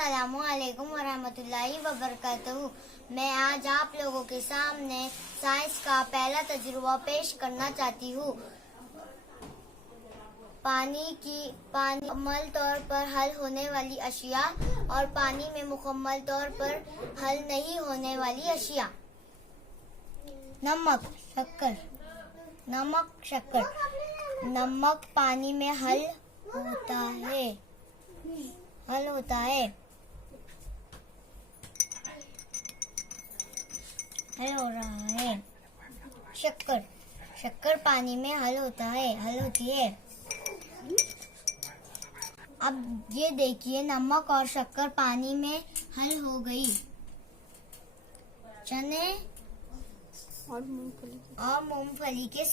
अस्सलामुअलैकुम वरहमतुल्लाहि वबरकातुहू। मैं आज आप लोगों के सामने साइंस का पहला तजुर्बा पेश करना चाहती हूँ। पानी मुकम्मल तौर पर हल होने वाली अशिया और पानी में मुकम्मल तौर पर हल नहीं होने वाली अशिया। नमक, शक्कर। नमक पानी में हल होता है। हल हो रहा है। शक्कर पानी में हल होती है। अब ये देखिए, नमक और शक्कर पानी में हल हो गई। चने और मूंगफली के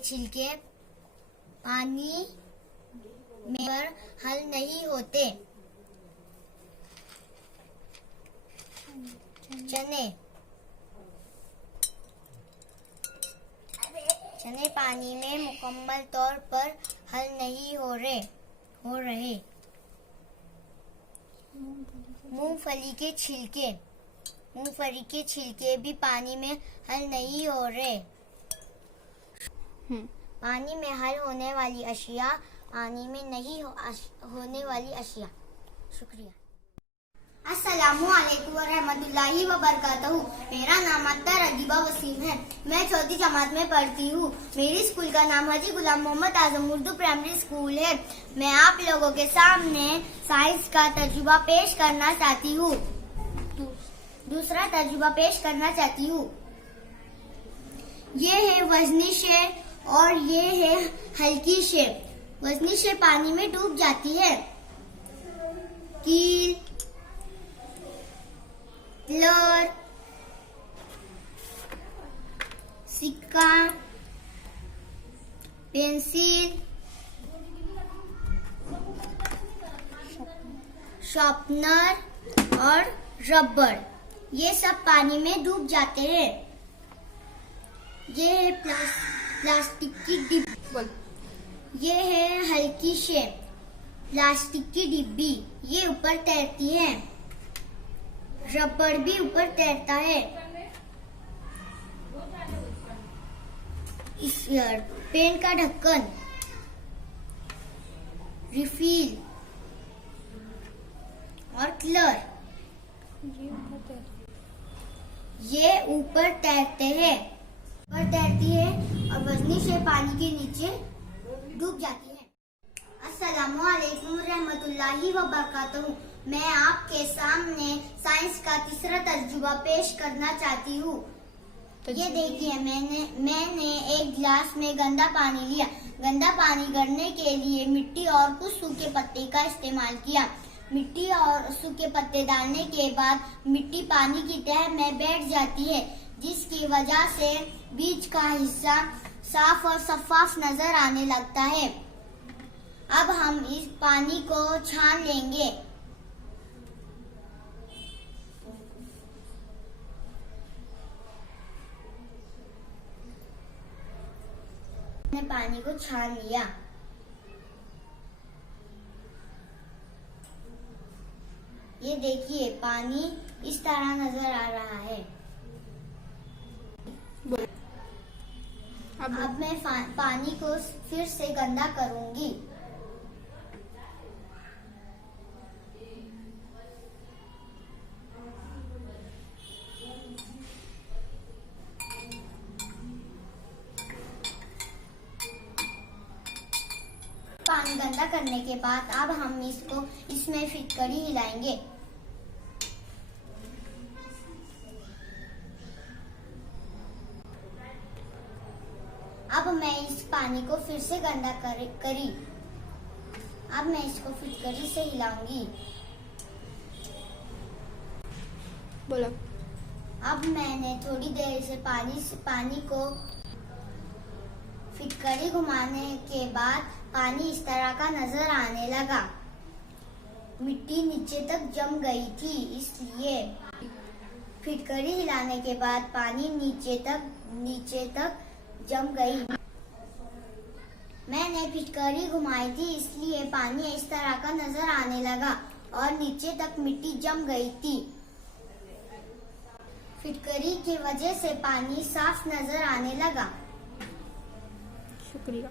छिलके पानी में हल नहीं होते। चने पानी में मुकम्मल तौर पर हल नहीं हो रहे। मूंगफली के छिलके भी पानी में हल नहीं हो रहे। पानी में हल होने वाली अशिया, पानी में नहीं होने वाली अशिया। शुक्रिया। अस्सलामुअलैकुम वरहमतुल्लाहि वबरकातुहू। मेरा नाम अख्तर अदीबा वसीम है। मैं चौथी जमात में पढ़ती हूँ। मेरी स्कूल का नाम हाजी गुलाम मोहम्मद आजम उर्दू प्राइमरी स्कूल है। मैं आप लोगों के सामने साइंस का तजुर्बा पेश करना चाहती हूँ। दूसरा तजुर्बा पेश करना चाहती हूँ। ये है वजनी शे और ये है हल्की शे। वजनी शे पानी में डूब जाती है। कील, प्लर, सिक्का, पेंसिल, शार्पनर और रबर, ये सब पानी में डूब जाते हैं। ये है प्लास्टिक की डिब्बी। ये है हल्की शेप प्लास्टिक की डिब्बी, ये ऊपर तैरती है। रबर भी ऊपर तैरता है। इस पेन का ढक्कन, रिफिल और कलर, ये ऊपर तैरती है और वजनी शे पानी के नीचे डूब जाती है। अस्सलामुअलैकुम रहमतुल्लाहि व बरकातुहू। मैं आपके सामने साइंस का तीसरा तजुर्बा पेश करना चाहती हूँ। ये देखिए, मैंने एक गिलास में गंदा पानी लिया। गंदा पानी करने के लिए मिट्टी और कुछ सूखे पत्ते का इस्तेमाल किया। मिट्टी और सूखे पत्ते डालने के बाद मिट्टी पानी की तह में बैठ जाती है, जिसकी वजह से बीच का हिस्सा साफ और शफाफ नजर आने लगता है। अब हम इस पानी को छान लेंगे। मैंने पानी को छान लिया। ये देखिए, पानी इस तरह नजर आ रहा है। अब मैं पानी को फिर से गंदा करूंगी। पानी गंदा करने के बाद अब हम इसमें फिटकरी हिलाएंगे। अब मैं इस पानी को फिर से गंदा करी। अब मैं इसको फिटकरी से हिलाऊंगी। बोलो। अब मैंने थोड़ी देर से पानी को फिटकरी घुमाने के बाद पानी इस तरह का नजर आने लगा। मिट्टी नीचे तक जम गई थी, इसलिए फिटकरी हिलाने के बाद पानी नीचे तक जम गई। मैंने फिटकरी घुमाई थी, इसलिए पानी इस तरह का नजर आने लगा और नीचे तक मिट्टी जम गई थी। फिटकरी की वजह से पानी साफ नजर आने लगा। शुक्रिया।